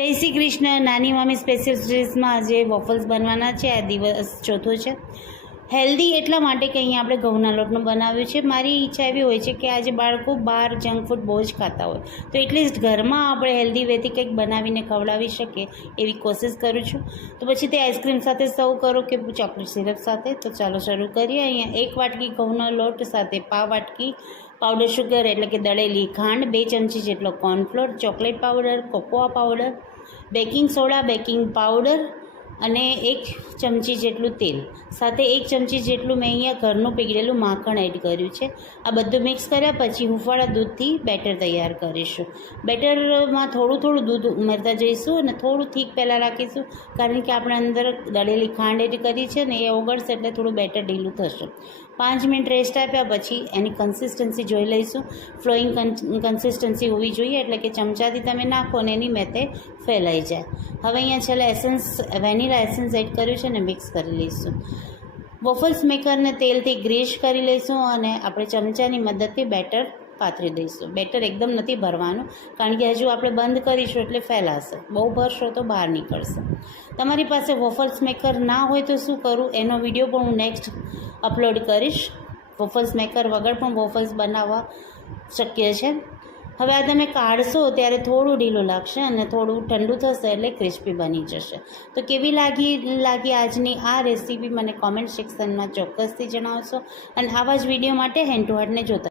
જય શ્રી કૃષ્ણ. નાની મામી સ્પેશિયલ સિરીઝમાં આજે વોફલ્સ બનવાના છે. આ દિવસ ચોથો છે. હેલ્ધી એટલા માટે કે અહીંયા આપણે ઘઉંના લોટનું બનાવ્યું છે. મારી ઈચ્છા એવી હોય છે કે આજે બાળકો બહાર જંક ફૂડ બહુ જ ખાતા હોય, તો એટલીસ્ટ ઘરમાં આપણે હેલ્ધી વેથી કંઈક બનાવીને ખવડાવી શકીએ એવી કોશિશ કરું છું. તો પછી તે આઈસ્ક્રીમ સાથે સર્વ કરો કે ચોકલેટ સિરપ સાથે. તો ચાલો શરૂ કરીએ. અહીંયા 1 વાટકી ઘઉંનો લોટ સાથે પાવ વાટકી પાવડર શુગર એટલે કે દળેલી ખાંડ, 2 ચમચી જેટલો cornflour, chocolate powder, cocoa powder, baking soda, baking powder અને 1 ચમચી જેટલું તેલ સાથે 1 ચમચી જેટલું મેં અહીંયા ઘરનું પીગળેલું માખણ એડ કર્યું છે. આ બધું મિક્સ કર્યા પછી હુંફાળા દૂધથી બેટર તૈયાર કરીશું. બેટરમાં થોડું દૂધ ઉમેરતા જઈશું અને થોડું થીક પહેલાં રાખીશું, કારણ કે આપણે અંદર દળેલી ખાંડ એડ કરી છે ને એ ઓગળશે એટલે થોડું બેટર ઢીલું થશે. 5 મિનિટ રેસ્ટ આપ્યા પછી એની કન્સિસ્ટન્સી જોઈ લઈશું. ફ્લોઈંગ કન્સિસ્ટન્સી હોવી જોઈએ, એટલે કે ચમચાથી તમે નાખો ને એની મેથે ફેલાઈ જાય. હવે અહીંયા છેલ્લે વેનીલા એસન્સ એડ કર્યું છે ને મિક્સ કરી લઈશું. વોફલ્સ મેકરને તેલથી ગ્રીસ કરી લઈશું અને આપણે ચમચાની મદદથી બેટર પાથરી દઈશું. બેટર એકદમ નથી ભરવાનું, કારણ કે હજુ આપણે બંધ કરીશું એટલે ફેલાશે. બહુ ભરશો તો બહાર નીકળશે. તમારી પાસે વોફલ્સ મેકર ના હોય તો શું કરું, એનો વિડીયો પણ હું નેક્સ્ટ અપલોડ કરીશ. વોફલ્સ મેકર વગર પણ વોફલ્સ બનાવવા શક્ય છે. હવે આ તમે કાઢશો ત્યારે થોડું ઢીલું લાગશે અને થોડું ઠંડુ થશે એટલે ક્રિસ્પી બની જશે. તો કેવી લાગી આજની આ રેસીપી મને કોમેન્ટ સેક્શનમાં ચોક્કસથી જણાવશો અને આવા જ વિડીયો માટે હેન્ડ ટુ હેન્ડને જોતા